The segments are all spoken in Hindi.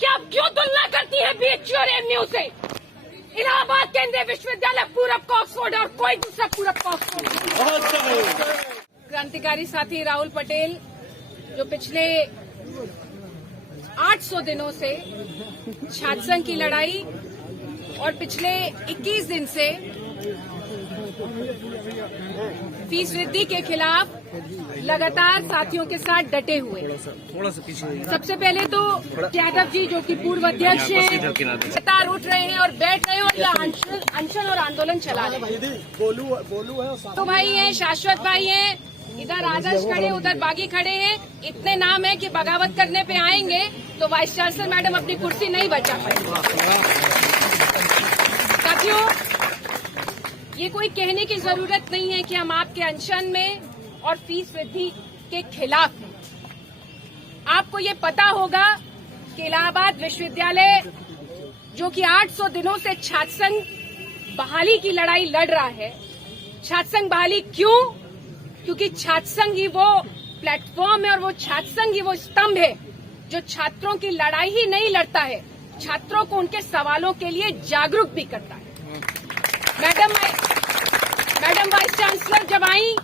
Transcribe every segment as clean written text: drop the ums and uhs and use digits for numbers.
कि आप क्यों तुलना करती है बीएचयू और एमयू से? इलाहाबाद केंद्रीय विश्वविद्यालय पूरब का ऑक्सफोर्ड और कोई दूसरा पूरब का ऑक्सफोर्ड। क्रांतिकारी साथी राहुल पटेल जो पिछले 800 दिनों से छात्र संघ की लड़ाई और पिछले 21 दिन से फीस वृद्धि के खिलाफ लगातार साथियों के साथ डटे हुए। सबसे पहले तो यादव जी जो कि पूर्व अध्यक्ष हैं लगातार उठ रहे हैं और बैठ रहे हैं और यह अनशन और आंदोलन चला रहे हैं। तो भाई हैं, शाश्वत भाई हैं, इधर आदर्श खड़े उधर बागी खड़े हैं। इतने नाम है कि बगावत करने पे आएंगे तो वाइस चांसलर मैडम अपनी कुर्सी नहीं बचा पाएंगे। साथियों, ये कोई कहने की जरूरत नहीं है कि हम आपके अनशन में और फीस वृद्धि के खिलाफ हैं। आपको ये पता होगा कि इलाहाबाद विश्वविद्यालय जो कि 800 दिनों से छात्र संघ बहाली की लड़ाई लड़ रहा है। छात्र संघ बहाली क्यों? क्योंकि छात्र संघ ही वो प्लेटफॉर्म है और वो छात्र संघ ही वो स्तंभ है जो छात्रों की लड़ाई ही नहीं लड़ता है, छात्रों को उनके सवालों के लिए जागरूक भी करता है। मैडम वाइस चांसलर जब आई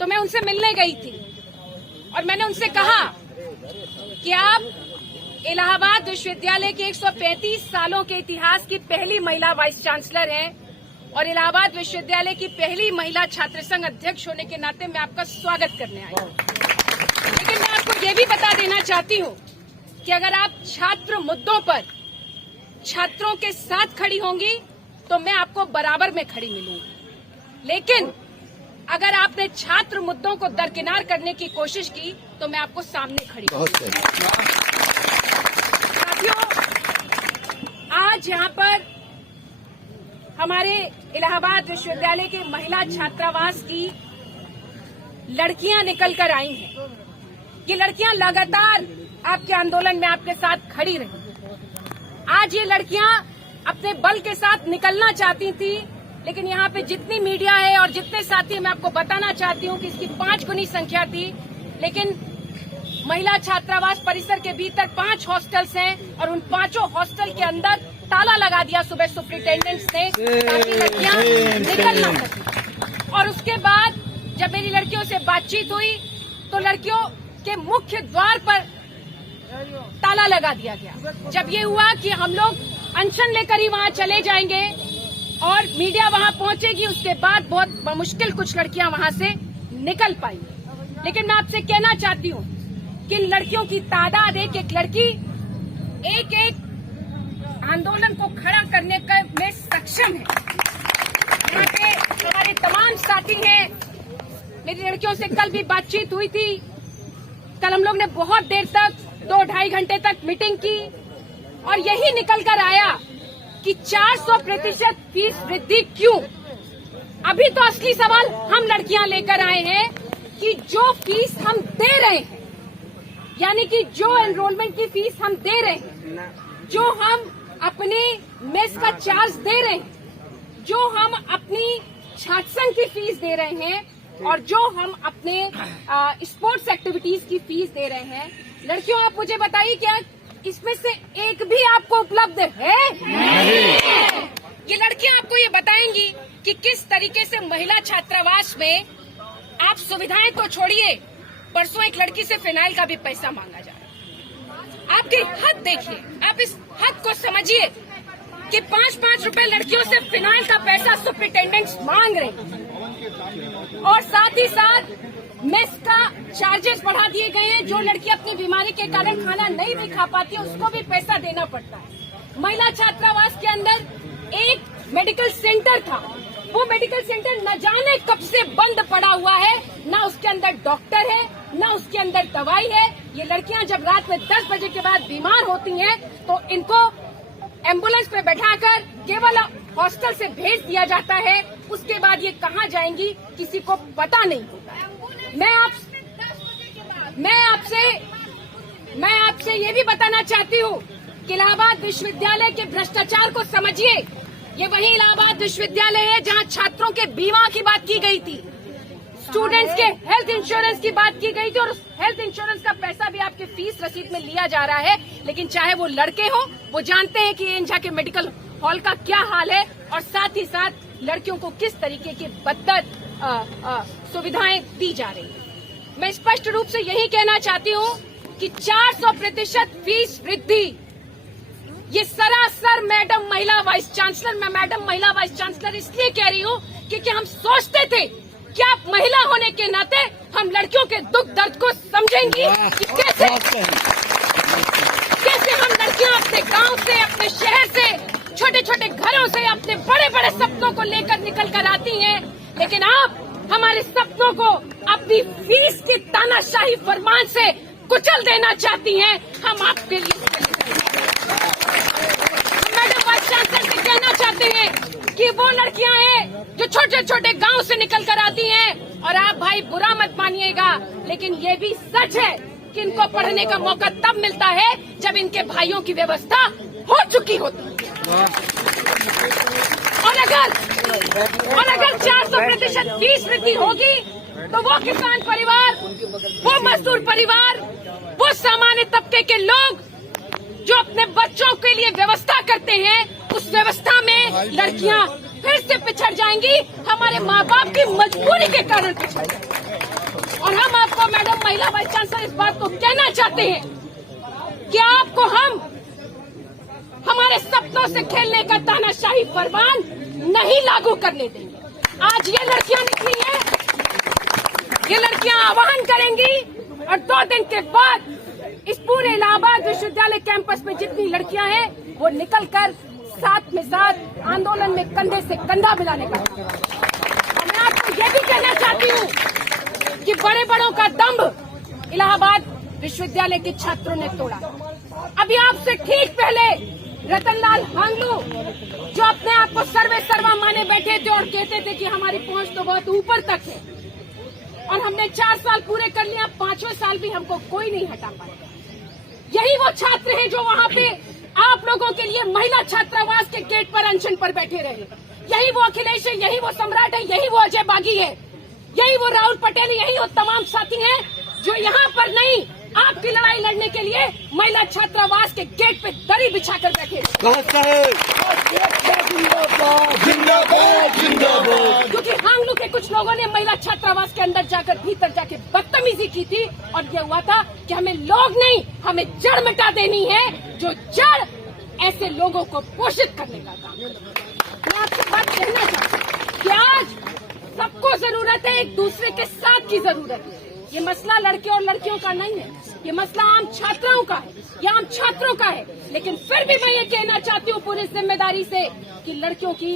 तो मैं उनसे मिलने गई थी और मैंने उनसे कहा कि आप इलाहाबाद विश्वविद्यालय के 135 सालों के इतिहास की पहली महिला वाइस चांसलर हैं और इलाहाबाद विश्वविद्यालय की पहली महिला छात्र संघ अध्यक्ष होने के नाते मैं आपका स्वागत करने आई। लेकिन मैं आपको ये भी बता देना चाहती हूँ कि अगर आप छात्र मुद्दों पर छात्रों के साथ खड़ी होंगी तो मैं आपको बराबर में खड़ी मिलूंगी, लेकिन अगर आपने छात्र मुद्दों को दरकिनार करने की कोशिश की तो मैं आपको सामने खड़ी करूंगी। साथियों, आज यहाँ पर हमारे इलाहाबाद विश्वविद्यालय के महिला छात्रावास की लड़कियां निकल कर आई हैं। ये लड़कियां लगातार आपके आंदोलन में आपके साथ खड़ी रही। आज ये लड़कियां अपने बल के साथ निकलना चाहती थी, लेकिन यहाँ पे जितनी मीडिया है और जितने साथी मैं आपको बताना चाहती हूँ कि इसकी 5 गुनी संख्या थी, लेकिन महिला छात्रावास परिसर के भीतर 5 हॉस्टल्स हैं और उन 5 हॉस्टल के अंदर ताला लगा दिया सुबह सुपरिटेंडेंट्स ने ताकि लड़कियां निकल ना सकें। और उसके बाद जब मेरी लड़कियों से बातचीत हुई तो लड़कियों के मुख्य द्वार पर ताला लगा दिया गया। जब ये हुआ कि हम लोग अनशन लेकर ही वहां चले जाएंगे और मीडिया वहां पहुंचेगी, उसके बाद बहुत बमुश्किल कुछ लड़कियां वहां से निकल पाई। लेकिन मैं आपसे कहना चाहती हूँ कि लड़कियों की तादाद एक लड़की एक आंदोलन को खड़ा करने में सक्षम है। यहाँ पे हमारे तमाम साथी हैं, मेरी लड़कियों से कल भी बातचीत हुई थी। कल हम लोग ने बहुत देर तक 2-2.5 घंटे तक मीटिंग की और यही निकल कर आया कि 400% फीस वृद्धि क्यों। अभी तो असली सवाल हम लड़कियां लेकर आए हैं कि जो फीस हम दे रहे हैं, यानी कि जो एनरोलमेंट की फीस हम दे रहे हैं, जो हम अपने मेस का चार्ज दे रहे हैं, जो हम अपनी छात्र संघ की फीस दे रहे हैं और जो हम अपने स्पोर्ट्स एक्टिविटीज की फीस दे रहे हैं, लड़कियों आप मुझे बताइए क्या इसमें से एक भी आपको उपलब्ध है? नहीं। ये लड़कियां आपको ये बताएंगी कि किस तरीके से महिला छात्रावास में आप सुविधाएं तो छोड़िए, परसों एक लड़की से फिनाइल का भी पैसा मांगा जा रहा है। आपकी हद देखिए, आप इस हद को समझिए कि 5-5 रुपए लड़कियों से फिनाइल का पैसा सुपरिटेंडेंट्स मांग रहे हैं और साथ ही साथ मेस का चार्जेस बढ़ा दिए गए हैं। जो लड़की अपनी बीमारी के कारण खाना नहीं भी खा पाती है उसको भी पैसा देना पड़ता है। महिला छात्रावास के अंदर एक मेडिकल सेंटर था, वो मेडिकल सेंटर न जाने कब से बंद पड़ा हुआ है, ना उसके अंदर डॉक्टर है ना उसके अंदर दवाई है। ये लड़कियां जब रात में 10 बजे के बाद बीमार होती हैं तो इनको एम्बुलेंस पे बैठाकर केवल हॉस्टल से भेज दिया जाता है, उसके बाद ये कहाँ जाएंगी किसी को पता नहीं होता है। मैं आपसे ये भी बताना चाहती हूँ कि इलाहाबाद विश्वविद्यालय के भ्रष्टाचार को समझिए। ये वही इलाहाबाद विश्वविद्यालय है जहाँ छात्रों के बीमा की बात की गई थी। स्टूडेंट्स के हेल्थ इंश्योरेंस की बात की गई थी और हेल्थ इंश्योरेंस का पैसा भी आपके फीस रसीद में लिया जा रहा है, लेकिन चाहे वो लड़के हों, वो जानते हैं कि एन झा के मेडिकल हॉल का क्या हाल है और साथ ही साथ लड़कियों को किस तरीके की बदतर सुविधाएं दी जा रही है। मैं स्पष्ट रूप से यही कहना चाहती हूं कि 400% फीस वृद्धि ये सरासर मैडम महिला वाइस चांसलर, मैं मैडम महिला वाइस चांसलर इसलिए कह रही हूं क्योंकि हम सोचते थे कि आप महिला होने के नाते हम लड़कियों के दुख दर्द को समझेंगी कि कैसे हम लड़कियां अपने गांव से, अपने शहर से, छोटे छोटे घरों से अपने बड़े बड़े सपनों को लेकर निकल कर आती हैं, लेकिन आप हमारे सपनों को अपनी फीस की तानाशाही फरमान से कुचल देना चाहती हैं। हम आपके लिए मैडम वाइस चांसलर से कहना चाहते हैं कि वो लड़कियां हैं जो छोटे छोटे गांव से निकल कर आती हैं, और आप भाई बुरा मत मानिएगा, लेकिन ये भी सच है कि इनको पढ़ने का मौका तब मिलता है जब इनके भाइयों की व्यवस्था हो चुकी होती है। और अगर 400% फीस वृद्धि होगी तो वो किसान परिवार, वो मजदूर परिवार, वो सामान्य तबके के लोग जो अपने बच्चों के लिए व्यवस्था करते हैं, उस व्यवस्था में लड़कियां फिर से पिछड़ जाएंगी, हमारे माँ बाप की मजबूरी के कारण पिछड़ जाएंगी। और हम आपको मैडम महिला वाइस चांसलर इस बात को कहना चाहते हैं कि आपको हम हमारे सपनों से खेलने का तानाशाही फरमान नहीं लागू करने देंगे। आज ये लड़कियां निकली हैं, ये लड़कियां आह्वान करेंगी और 2 दिन के बाद इस पूरे इलाहाबाद विश्वविद्यालय कैंपस में जितनी लड़कियां हैं वो निकलकर साथ में साथ आंदोलन में कंधे से कंधा मिलाने का। मैं आपको ये भी कहना चाहती हूँ कि बड़े बड़ों का दम्भ इलाहाबाद विश्वविद्यालय के छात्रों ने तोड़ा। अभी आपसे ठीक पहले रतनलाल हांगलू जो अपने आप को सर्वे सर्वा माने बैठे थे और कहते थे कि हमारी पहुंच तो बहुत ऊपर तक है, और हमने 4 साल पूरे कर लिया, 5वें साल भी हमको कोई नहीं हटा पाएगा। यही वो छात्र हैं जो वहाँ पे आप लोगों के लिए महिला छात्रावास के गेट पर अनशन पर बैठे रहे। यही वो अखिलेश है, यही वो सम्राट है, यही वो अजय बागी है, यही वो राहुल पटेल, यही वो तमाम साथी हैं जो यहाँ पर नहीं आपकी लड़ाई लड़ने के लिए महिला छात्रावास के गेट पे दरी बिछाकर बैठे। क्योंकि हांगलू के कुछ लोगों ने महिला छात्रावास के अंदर जाकर भीतर जाके बदतमीजी की थी, और ये हुआ था कि हमें लोग नहीं, हमें जड़ मिटा देनी है, जो जड़ ऐसे लोगों को पोषित करने का काम। मैं आपसे बात कहना चाहती हूँ कि आज सबको जरूरत है, एक दूसरे के साथ की जरूरत है। ये मसला लड़के और लड़कियों का नहीं है, ये मसला आम छात्राओं का है, ये आम छात्रों का है। लेकिन फिर भी मैं ये कहना चाहती हूँ पूरी जिम्मेदारी से कि लड़कियों की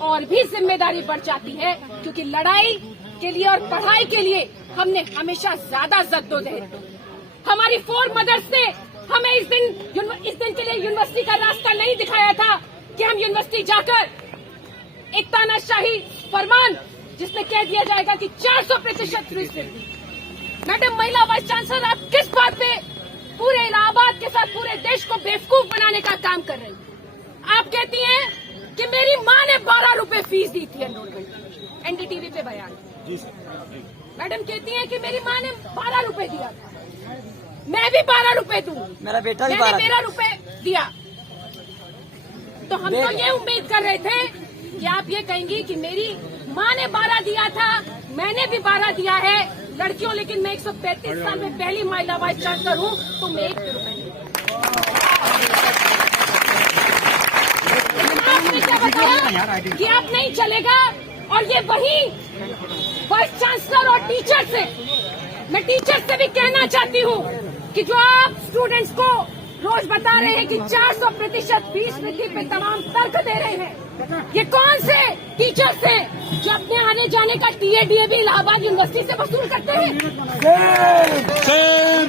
और भी जिम्मेदारी बढ़ जाती है, क्योंकि लड़ाई के लिए और पढ़ाई के लिए हमने हमेशा ज्यादा जद्दोजहद की। हमारी 4 मदर्स ने हमें इस दिन के लिए यूनिवर्सिटी का रास्ता नहीं दिखाया था कि हम यूनिवर्सिटी जाकर एक तानाशाही फरमान जिसमें कह दिया जाएगा कि 400% फीस वृद्धि। मैडम महिला वाइस चांसलर, आप किस बात पे पूरे इलाहाबाद के साथ पूरे देश को बेवकूफ बनाने का काम कर रही हैं? आप कहती हैं कि मेरी माँ ने 12 रुपए फीस दी थी एनरोलमेंट, एनडीटीवी पे बयान। मैडम कहती हैं कि मेरी माँ ने 12 रुपए दिया था, मैं भी 12 रुपए दूं, मेरा बेटा भी मैंने 13 रुपए दिया। तो हम तो ये उम्मीद कर रहे थे कि आप ये कहेंगी कि मेरी माँ ने 12 दिया था, मैंने भी 12 दिया है लड़कियों, लेकिन मैं 135 साल में पहली महिला वाइस चांसलर हूँ, तो मैं 1 रुपए नहीं। आपने क्या बताया कि आप नहीं चलेगा, और ये वही वाइस चांसलर और टीचर से, मैं टीचर से भी कहना चाहती हूँ कि जो आप स्टूडेंट्स को रोज बता रहे हैं कि 400% फीस वृद्धि पे तमाम तर्क दे रहे हैं, ये कौन से टीचर्स हैं जो अपने आने जाने का टीए भी इलाहाबाद यूनिवर्सिटी से वसूल करते हैं?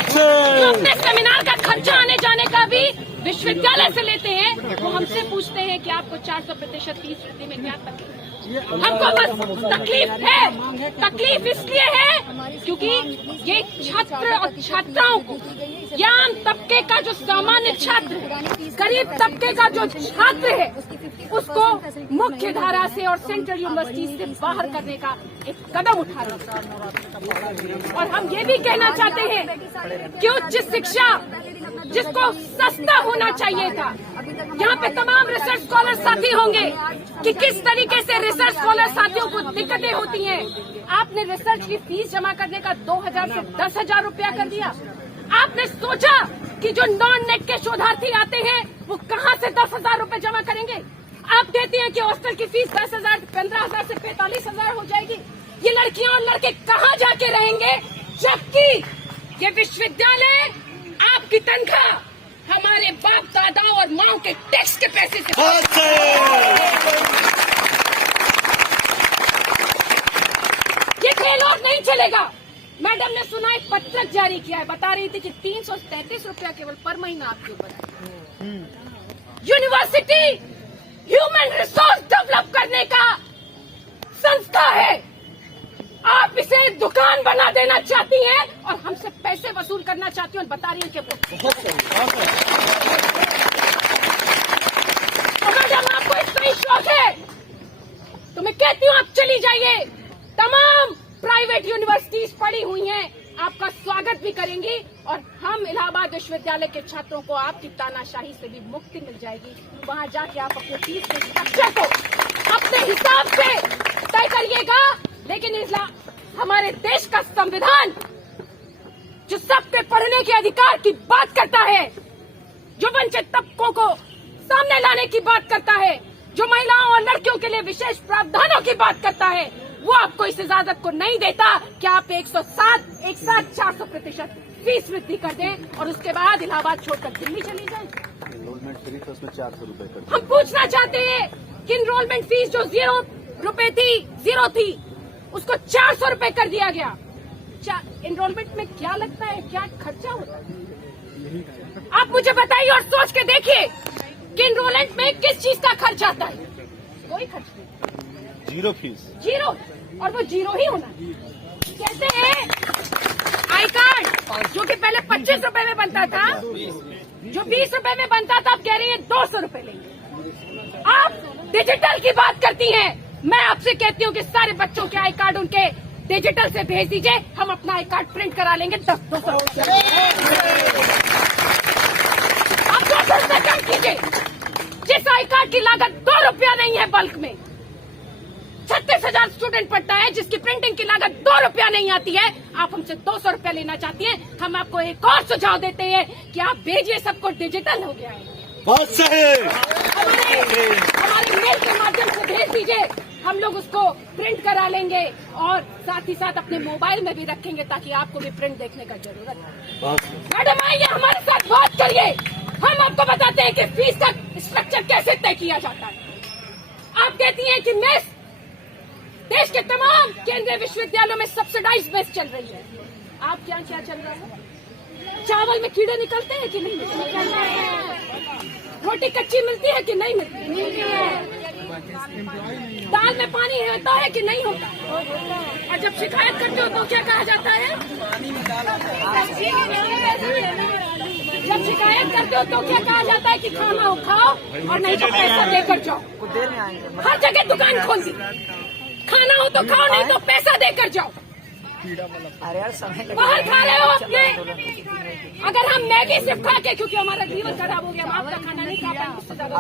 जो अपने सेमिनार का खर्चा आने जाने का भी विश्वविद्यालय से लेते हैं, वो हमसे पूछते हैं कि आपको 400% फीस वृद्धि में क्या तकलीफ है? हमको बस तकलीफ इसलिए है क्योंकि ये छात्र और छात्राओं को या आम तबके का जो सामान्य छात्र है, गरीब तबके का जो छात्र है, उसको मुख्य धारा से और सेंट्रल यूनिवर्सिटी से बाहर करने का एक कदम उठा रहे हैं। और हम ये भी कहना चाहते हैं कि उच्च शिक्षा जिसको सस्ता होना चाहिए था, यहाँ पे तमाम रिसर्च स्कॉलर साथी होंगे कि किस तरीके से रिसर्च स्कॉलर साथियों को दिक्कतें होती हैं। आपने रिसर्च की फीस जमा करने का 2000 से 10,000 रुपया कर दिया। आपने सोचा कि जो नॉन नेट के शोधार्थी आते हैं वो कहाँ से 10,000 रुपए जमा करेंगे। आप कहते हैं कि हॉस्टल की फीस 10,000, 15,000 से 45,000 हो जाएगी। ये लड़कियां और लड़के कहाँ जाके रहेंगे, जबकि ये विश्वविद्यालय आपकी तनख्वाह हमारे बाप दादाओं और माओ के टैक्स के पैसे से। ये खेल और नहीं चलेगा। मैडम ने सुना एक पत्रक जारी किया है, बता रही थी कि 333 रुपया केवल पर महीना आपके ऊपर है। यूनिवर्सिटी ह्यूमन रिसोर्स डेवलप करने का संस्था है। आप इसे दुकान बना देना चाहती हैं और हमसे पैसे वसूल करना चाहती हैं और बता रही हैं कि मैडम आपको इसका ही शौक है तो मैं कहती हूँ आप चली जाइए। तमाम प्राइवेट यूनिवर्सिटीज पड़ी हुई हैं, आपका स्वागत भी करेंगी और हम इलाहाबाद विश्वविद्यालय के छात्रों को आपकी तानाशाही से भी मुक्ति मिल जाएगी। वहां जाके आप अपने फीस के स्ट्रक्चर को अपने हिसाब से तय करिएगा। लेकिन हमारे देश का संविधान जो सबके पढ़ने के अधिकार की बात करता है, जो वंचित तबकों को सामने लाने की बात करता है, जो महिलाओं और लड़कियों के लिए विशेष प्रावधानों की बात करता है, वो आपको इस इजाजत को नहीं देता कि आप 107 400% फीस वृद्धि कर दें और उसके बाद इलाहाबाद छोड़कर दिल्ली चली जाए। एनरोलमेंट फीस उसमें 400 रुपए कर। हम पूछना चाहते हैं कि एनरोलमेंट फीस जो 0 रुपए थी उसको 400 रुपए कर दिया गया। एनरोलमेंट में क्या लगता है, क्या खर्चा होता है? आप मुझे बताइए और सोच के देखिए कि एनरोलमेंट में किस चीज का खर्च आता है। कोई खर्च नहीं, जीरो फीस, जीरो, और वो जीरो ही होना। कहते हैं आई कार्ड जो कि पहले 25 रुपए में बनता था, जो 20 रुपए में बनता था, आप कह रही है 200 रुपए लेंगे। आप डिजिटल की बात करती हैं। मैं आपसे कहती हूँ कि सारे बच्चों के आई कार्ड उनके डिजिटल से भेज दीजिए, हम अपना आई कार्ड प्रिंट करा लेंगे 200 रुपए। आप 200 रुपए कम कीजिए। जिस आई कार्ड की लागत 2 रुपया नहीं है, बल्क में 36,000 स्टूडेंट पढ़ता है, जिसकी प्रिंटिंग की लागत 2 रुपया नहीं आती है, आप हमसे 200 रुपया लेना चाहती हैं। हम आपको एक और सुझाव देते हैं कि आप भेजिए, सबको डिजिटल हो गया है। बहुत सही। हमारे मेल के माध्यम से भेज दीजिए, हम लोग उसको प्रिंट करा लेंगे और साथ ही साथ अपने मोबाइल में भी रखेंगे ताकि आपको भी प्रिंट देखने का जरूरत है। मैडम आइए हमारे साथ बात करिए, हम आपको बताते हैं कि फीस का स्ट्रक्चर कैसे तय किया जाता है। आप कहती हैं कि मेस देश के तमाम केंद्रीय विश्वविद्यालयों में सब्सिडाइज्ड मेस चल रही है। आपके यहाँ क्या चल रहा है? चावल में कीड़े निकलते हैं कि नहीं निकलते हैं? रोटी कच्ची मिलती है कि नहीं मिलती है? दाल में पानी होता है कि नहीं होता? और जब शिकायत करते हो तो क्या कहा जाता है? जब शिकायत करते हो तो क्या कहा जाता है कि खाना हो खाओ और नहीं तो पैसा देकर जाओ। हर जगह दुकान खोल दी, खाना हो तो खाओ, नहीं तो पैसा देकर जाओ। बाहर खा रहे हो अपने, अगर हम मैगी सिर्फ खा के, क्योंकि हमारा जीवन खराब हो गया, हम आपका खाना नहीं खा पाए, उससे ज्यादा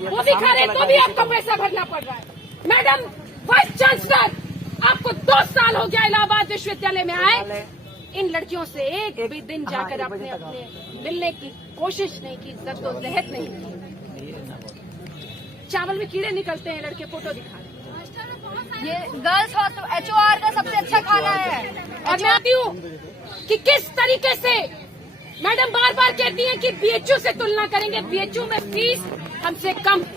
वो भी खा रहे तो भी आपको पैसा भरना पड़ रहा है। मैडम वाइस चांसलर, आपको 2 साल हो गया इलाहाबाद विश्वविद्यालय में आए, इन लड़कियों से एक भी दिन जाकर अपने मिलने की कोशिश नहीं की, जद्दोजहद नहीं की। चावल में कीड़े निकलते हैं, लड़के फोटो दिखा रहे हैं। ये गर्ल्स HOR का सबसे अच्छा खाना है। और मैं आती हूँ कि किस तरीके से मैडम बार बार कहती हैं कि BHU से तुलना करेंगे। BHU में फीस हमसे कम है,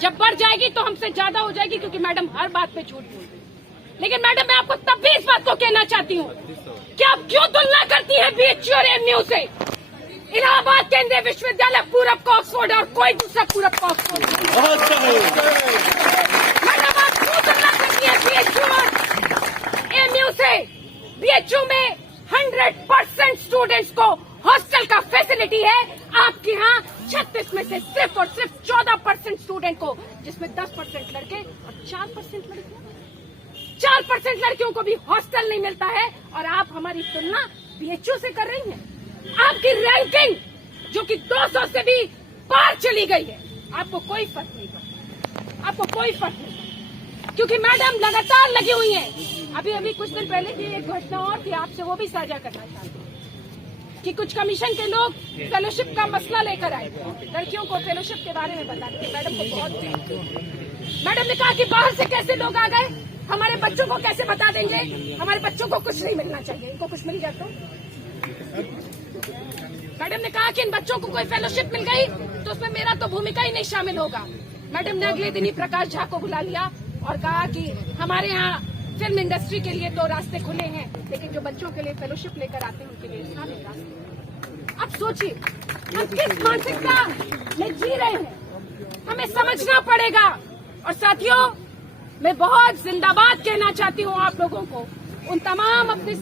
जब बढ़ जाएगी तो हमसे ज्यादा हो जाएगी, क्योंकि मैडम हर बात पे झूठ बोलती है। लेकिन मैडम मैं आपको तब भी इस बात को कहना चाहती हूँ कि आप क्यों तुलना करती हैं BHU और MU से? इलाहाबाद केंद्रीय विश्वविद्यालय पूरब का ऑक्सफोर्ड और कोई दूसरा पूरब का ऑक्सफोर्ड। तुलना करनी है बीएचयू और एमयू से। बीएचयू में 100% स्टूडेंट्स को हॉस्टल का फैसिलिटी है। आपके यहाँ 36 में से सिर्फ और सिर्फ 14% स्टूडेंट को, जिसमें 10% लड़के और 4% लड़कियां, 4% लड़कियों को भी हॉस्टल नहीं मिलता है। और आप हमारी तुलना बीएचयू से कर रही हैं। आपकी रैंकिंग जो कि 200 से भी पार चली गई है, आपको कोई फर्क नहीं पड़ता, आपको कोई फर्क नहीं पड़ता, क्योंकि मैडम लगातार लगी हुई हैं। अभी कुछ दिन पहले की एक घटना और थी, आपसे वो भी साझा करना चाहती हूँ कि कुछ कमीशन के लोग फेलोशिप का मसला लेकर आए, लड़कियों को फेलोशिप के बारे में बता रहे थे। मैडम को बहुत, मैडम ने कहा कि बाहर से कैसे लोग आ गए, हमारे बच्चों को कैसे बता देंगे, हमारे बच्चों को कुछ नहीं मिलना चाहिए, इनको कुछ मिल जाए तो। मैडम ने कहा कि इन बच्चों को कोई फेलोशिप मिल गई तो उसमें मेरा तो भूमिका ही नहीं शामिल होगा। मैडम ने अगले दिन ही प्रकाश झा को बुला लिया और कहा कि हमारे यहाँ फिल्म इंडस्ट्री के लिए तो रास्ते खुले हैं, लेकिन जो बच्चों के लिए फेलोशिप लेकर आते हैं उनके लिए इस्लामिक रास्ते। अब सोचिए हम किस मानसिकता में जी रहे हैं, हमें समझना पड़ेगा। और साथियों, मैं बहुत जिंदाबाद कहना चाहती हूँ आप लोगों को, उन तमाम अपने